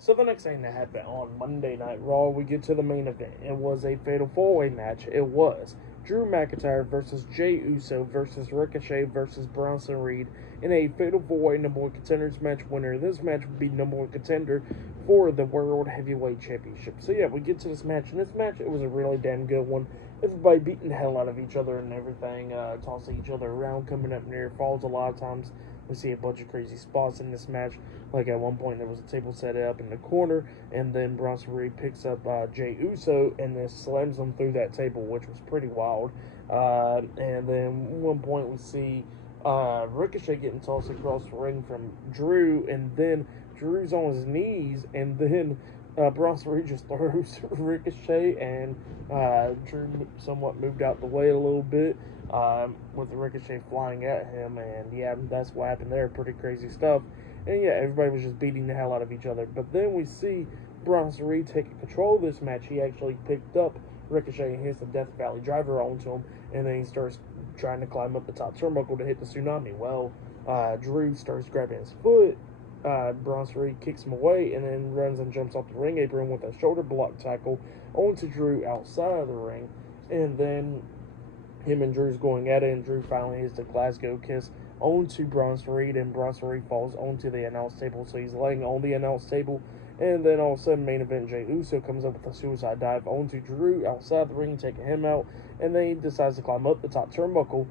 So the next thing that happened on Monday Night Raw, we get to the main event. It was a fatal four-way match. It was Drew McIntyre versus Jey Uso versus Ricochet versus Bronson Reed in a fatal four-way number one contenders match. Winner of this match would be number one contender for the World Heavyweight Championship. So yeah, we get to this match. In this match, it was a really damn good one. Everybody beating the hell out of each other and everything, tossing each other around, coming up near falls a lot of times. We see a bunch of crazy spots in this match. Like at one point there was a table set up in the corner, and then Bronson Reed picks up Jey Uso and then slams him through that table, which was pretty wild. And then at one point we see Ricochet getting tossed across the ring from Drew, and then Drew's on his knees, and then Bronson Reed just throws Ricochet, and Drew somewhat moved out the way a little bit, with the Ricochet flying at him, and yeah, that's what happened there. Pretty crazy stuff. And yeah, everybody was just beating the hell out of each other. But then we see Bronson Reed taking control of this match. He actually picked up Ricochet and hits the Death Valley driver onto him, and then he starts trying to climb up the top turnbuckle to hit the tsunami. Well, Drew starts grabbing his foot. Bronson Reed kicks him away and then runs and jumps off the ring apron with a shoulder block tackle onto Drew outside of the ring. And then him and Drew's going at it, and Drew finally hits the Glasgow kiss onto Bronson Reed, and Bronson Reed falls onto the announce table, so he's laying on the announce table. And then all of a sudden, main event Jey Uso comes up with a suicide dive onto Drew outside the ring, taking him out, and then he decides to climb up the top turnbuckle,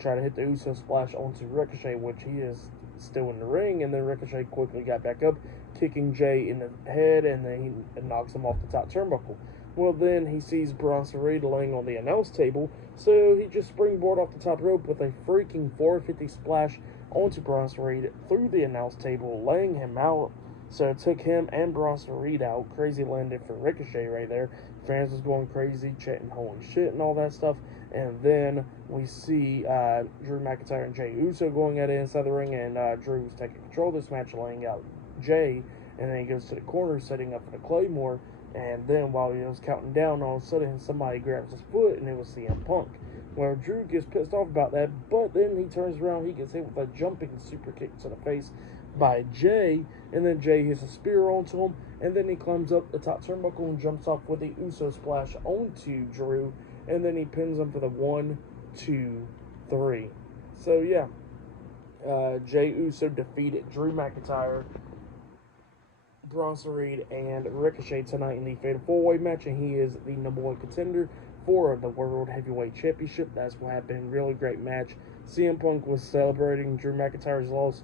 try to hit the Uso splash onto Ricochet, which he is still in the ring, and then Ricochet quickly got back up, kicking Jey in the head, and then he knocks him off the top turnbuckle. Well, then he sees Bronson Reed laying on the announce table, so he just springboard off the top rope with a freaking 450 splash onto Bronson Reed through the announce table, laying him out. So it took him and Bronson Reed out. Crazy landing for Ricochet right there. Fans was going crazy, chanting holy shit and all that stuff. And then we see Drew McIntyre and Jey Uso going at it inside the ring, and Drew was taking control of this match, laying out Jey, and then he goes to the corner, setting up for the Claymore. And then while he was counting down, all of a sudden somebody grabs his foot, and it was CM Punk. Well, Drew gets pissed off about that, but then he turns around, he gets hit with a jumping super kick to the face by Jey, and then Jey hits a spear onto him, and then he climbs up the top turnbuckle and jumps off with the Uso splash onto Drew, and then he pins him for the 1, 2, 3. So yeah, Jey Uso defeated Drew McIntyre, Bronson Reed, and Ricochet tonight in the Fatal 4-Way match, and he is the number one contender for the World Heavyweight Championship. That's what happened. Really great match. CM Punk was celebrating Drew McIntyre's loss,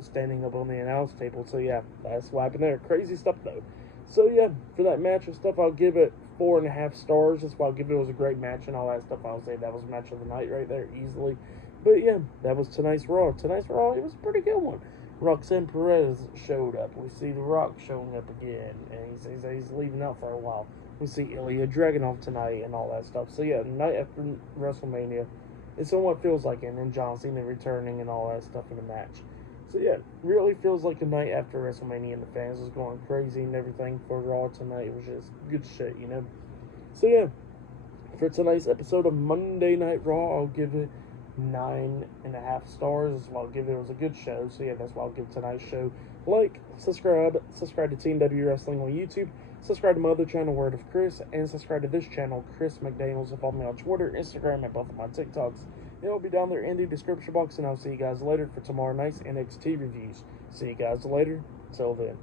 standing up on the announce table. So yeah, that's what happened there. Crazy stuff though. So yeah, for that match and stuff, I'll give it 4.5 stars. That's why I'll give it. It was a great match and all that stuff. I'll say that was match of the night right there easily. But yeah, that was tonight's Raw. Tonight's Raw, it was a pretty good one. Roxanne Perez showed up. We see The Rock showing up again, and he says that he's leaving out for a while. We see Ilya Dragunov tonight and all that stuff. So yeah, night after WrestleMania, it somewhat feels like it, and then John Cena returning and all that stuff in the match. So yeah, really feels like a night after WrestleMania, and the fans was going crazy and everything for Raw tonight. It was just good shit, you know? So yeah, for tonight's episode of Monday Night Raw, I'll give it 9.5 stars. That's why I'll give it. It was a good show. So yeah, that's why I'll give tonight's show. Like, subscribe to Team W Wrestling on YouTube. Subscribe to my other channel, Word of Chris, and subscribe to this channel, Chris McDaniels, and follow me on Twitter, Instagram, and both of my TikToks. It'll be down there in the description box, and I'll see you guys later for tomorrow night's NXT reviews. See you guys later. Till then.